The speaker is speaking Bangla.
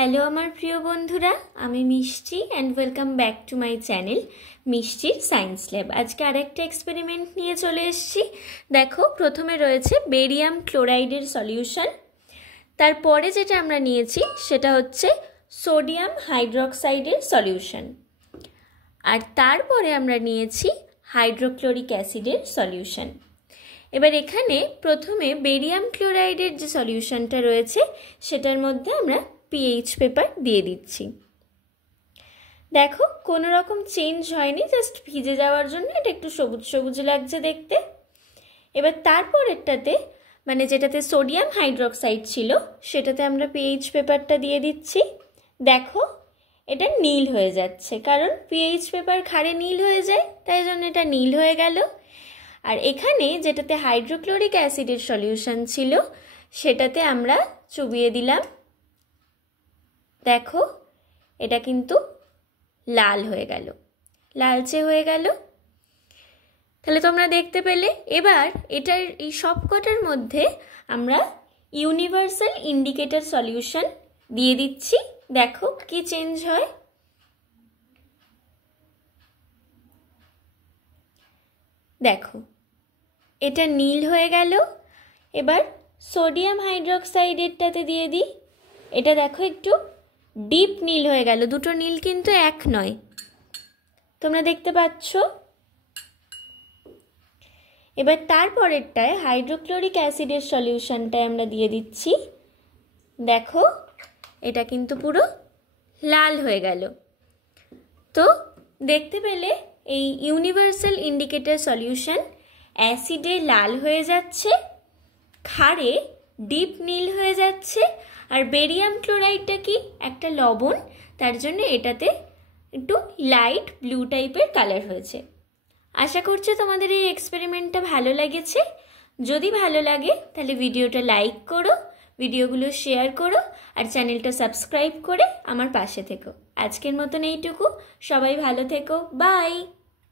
হ্যালো আমার প্রিয় বন্ধুরা, আমি মিষ্টি and welcome back to my channel মিষ্টির সায়েন্স ল্যাব। আজকে আরেকটা এক্সপেরিমেন্ট নিয়ে চলে এসেছি। দেখো, প্রথমে রয়েছে বেরিয়াম ক্লোরাইডের সলিউশন, তারপরে যেটা আমরা নিয়েছি সেটা হচ্ছে সোডিয়াম হাইড্রক্সাইডের সলিউশন, আর তারপরে আমরা নিয়েছি হাইড্রোক্লোরিক অ্যাসিডের সলিউশন। এবার এখানে প্রথমে বেরিয়াম ক্লোরাইডের যে সলিউশনটা রয়েছে সেটার মধ্যে আমরা পিএইচ পেপার দিয়ে দিচ্ছি। দেখো, কোনো রকম চেঞ্জ হয়নি, জাস্ট ভিজে যাওয়ার জন্য এটা একটু সবুজ সবুজ লাগছে দেখতে। এবার তারপরেরটাতে, মানে যেটাতে সোডিয়াম হাইড্রক্সাইড ছিল, সেটাতে আমরা পিএইচ পেপারটা দিয়ে দিচ্ছি। দেখো, এটা নীল হয়ে যাচ্ছে, কারণ পিএইচ পেপার ক্ষারে নীল হয়ে যায়, তাই জন্য এটা নীল হয়ে গেল। আর এখানে যেটাতে হাইড্রোক্লোরিক অ্যাসিডের সলিউশন ছিল সেটাতে আমরা চুবিয়ে দিলাম। দেখো, এটা কিন্তু লাল হয়ে গেল, লালচে হয়ে গেল। তাহলে তোমরা দেখতে পেলে। এবার এটার এই সবকটার মধ্যে আমরা ইউনিভার্সাল ইন্ডিকেটর সলিউশন দিয়ে দিচ্ছি। দেখো কি চেঞ্জ হয়। দেখো, এটা নীল হয়ে গেল। এবার সোডিয়াম হাইড্রক্সাইডেরটাতে দিয়ে দিই। এটা দেখো একটু ডিপ নীল হয়ে গেল, দুটো নীল কিন্তু এক নয়, তোমরা দেখতে পাচ্ছ। এবার তারপরেরটায় হাইড্রোক্লোরিক অ্যাসিডের সলিউশনটায় আমরা দিয়ে দিচ্ছি। দেখো, এটা কিন্তু পুরো লাল হয়ে গেল। তো দেখতে পেলে এই ইউনিভার্সাল ইন্ডিকেটর সলিউশন অ্যাসিডে লাল হয়ে যাচ্ছে, ক্ষারে ডিপ নীল হয়ে যাচ্ছে, আর বেরিয়াম ক্লোরাইডটা কি একটা লবণ, তার জন্য এটাতে একটু লাইট ব্লু টাইপের কালার হয়েছে। আশা করছি তোমাদের এই এক্সপেরিমেন্টটা ভালো লেগেছে। যদি ভালো লাগে তাহলে ভিডিওটা লাইক করো, ভিডিওগুলো শেয়ার করো, আর চ্যানেলটা সাবস্ক্রাইব করে আমার পাশে থেকো। আজকের মতন এইটুকু। সবাই ভালো থেকো। বাই।